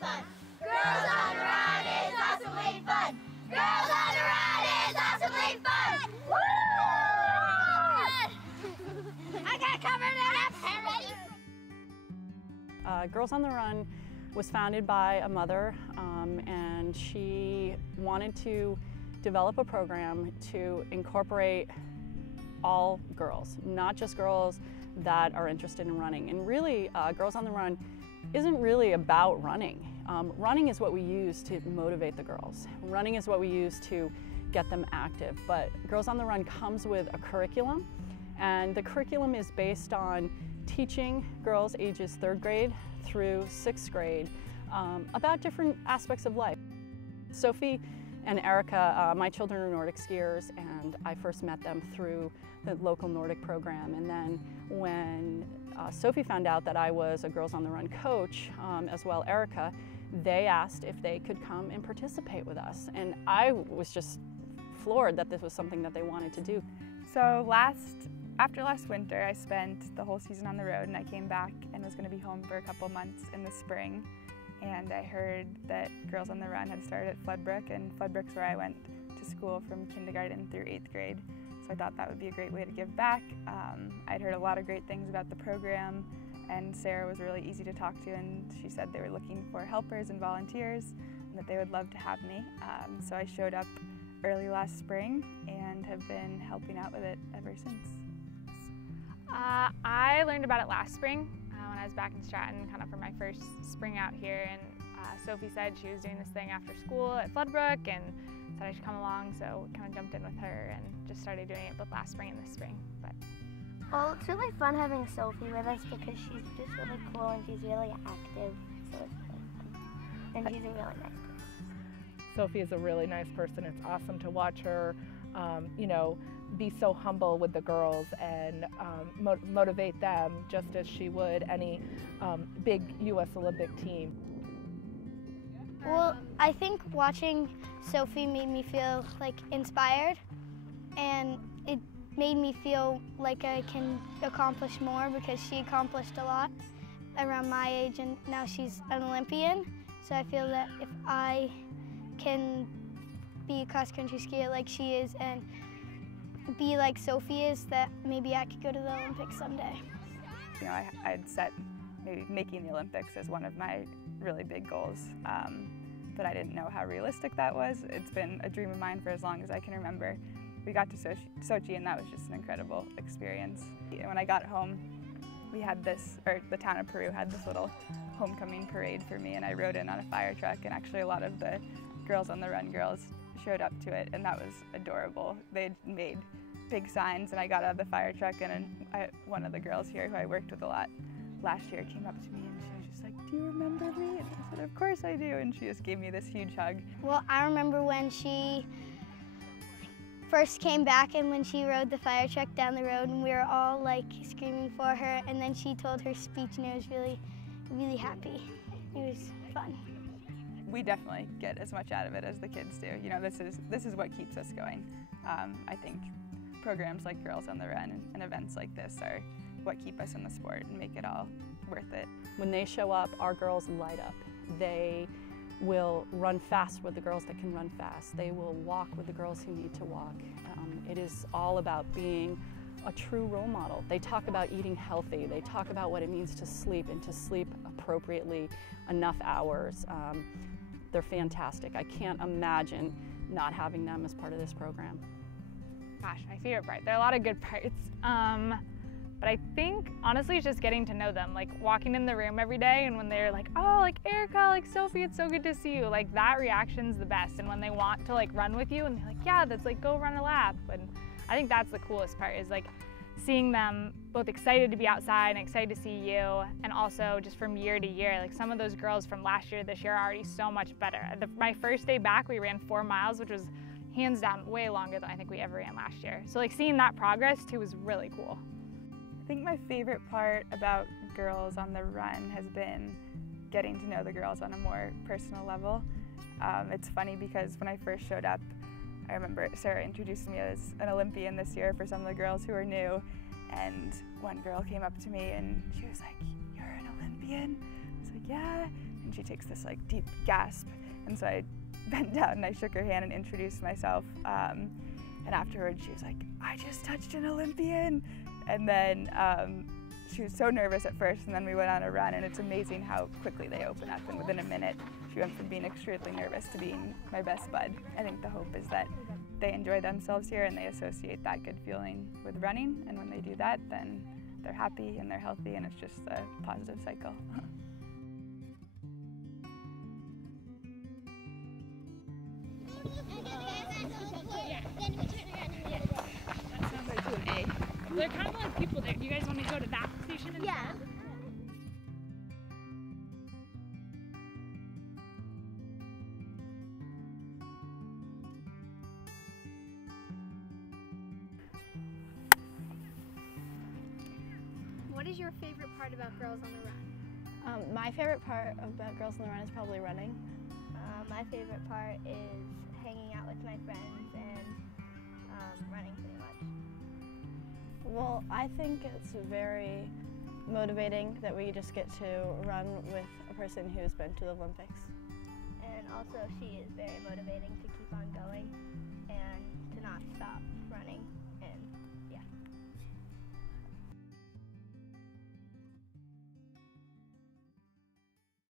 fun. Girls on the Run is awesomely fun. Girls on the Run is awesomely fun. Woo! I got covered in a ready? Girls on the Run was founded by a mother, and she wanted to develop a program to incorporate all girls, not just girls that are interested in running. And really, Girls on the Run isn't really about running. Running is what we use to motivate the girls. Running is what we use to get them active. But Girls on the Run comes with a curriculum, and the curriculum is based on teaching girls ages 3rd grade through 6th grade about different aspects of life. Sophie and Erica, my children are Nordic skiers, and I first met them through the local Nordic program. And then when Sophie found out that I was a Girls on the Run coach, as well Erica, they asked if they could come and participate with us. And I was just floored that this was something that they wanted to do. So after last winter, I spent the whole season on the road, and I came back and was going to be home for a couple months in the spring. And I heard that Girls on the Run had started at Floodbrook, and Floodbrook's where I went to school from kindergarten through 8th grade. So I thought that would be a great way to give back. I'd heard a lot of great things about the program, and Sarah was really easy to talk to, and she said they were looking for helpers and volunteers, and that they would love to have me. So I showed up early last spring and have been helping out with it ever since. I learned about it last spring when I was back in Stratton, kind of for my first spring out here, and Sophie said she was doing this thing after school at Floodbrook and said I should come along, so kind of jumped in with her and just started doing it both last spring and this spring. Well, it's really fun having Sophie with us because she's just really cool and she's really active, so it's really fun. And she's a really nice person. Sophie is a really nice person. It's awesome to watch her, be so humble with the girls and motivate them just as she would any big U.S. Olympic team. Well, I think watching Sophie made me feel inspired, and it made me feel like I can accomplish more because she accomplished a lot around my age, and now she's an Olympian. So I feel that if I can be a cross-country skier like she is and be like Sophie is, that maybe I could go to the Olympics someday. You know, I'd set maybe making the Olympics as one of my really big goals, but I didn't know how realistic that was. It's been a dream of mine for as long as I can remember. We got to Sochi, and that was just an incredible experience. When I got home, we had the town of Peru had this little homecoming parade for me, and I rode in on a fire truck, and actually a lot of the Girls on the Run girls showed up to it, and that was adorable. They'd made big signs, and I got out of the fire truck, and one of the girls here who I worked with a lot last year came up to me, and she was just like, "Do you remember me?" And I said, "Of course I do," and she just gave me this huge hug. Well, I remember when she first came back and when she rode the fire truck down the road, and we were all screaming for her, and then she told her speech, and it was really, really happy. It was fun. We definitely get as much out of it as the kids do. You know, this is what keeps us going. I think programs like Girls on the Run and events like this are what keep us in the sport and make it all worth it. When they show up, our girls light up. They will run fast with the girls that can run fast. They will walk with the girls who need to walk. It is all about being a true role model. They talk about eating healthy. They talk about what it means to sleep and to sleep appropriately, enough hours. They're fantastic. I can't imagine not having them as part of this program. Gosh, my favorite part. There are a lot of good parts. But I think, honestly, it's just getting to know them. Walking in the room every day, and when they're like, "Oh, Erica, Sophie, it's so good to see you." That reaction's the best. And when they want to run with you, and they're like, "Yeah, that's go run a lap." And I think that's the coolest part, is seeing them both excited to be outside and excited to see you, and also just from year to year. Some of those girls from last year to this year are already so much better. My first day back, we ran 4 miles, which was hands down way longer than I think we ever ran last year. So seeing that progress too was really cool. I think my favorite part about Girls on the Run has been getting to know the girls on a more personal level. It's funny because when I first showed up, I remember Sarah introduced me as an Olympian this year for some of the girls who were new, and one girl came up to me and she was like, "You're an Olympian?" I was like, "Yeah." And and she takes this like deep gasp, and so I bent down and I shook her hand and introduced myself, and afterwards she was like, "I just touched an Olympian," and then she was so nervous at first, and then we went on a run, and it's amazing how quickly they open up, and within a minute she went from being extremely nervous to being my best bud. I think the hope is that they enjoy themselves here and they associate that good feeling with running, and when they do that, then they're happy and they're healthy, and it's just a positive cycle. That sounds like an A. There are kind of like people there. Do you guys want to go to that station instead? Yeah. What is your favorite part about Girls on the Run? My favorite part about Girls on the Run is probably running. My favorite part is hanging out with my friends and running pretty much. Well, I think it's very motivating that we just get to run with a person who's been to the Olympics. And also she is very motivating to keep on going and to not stop running and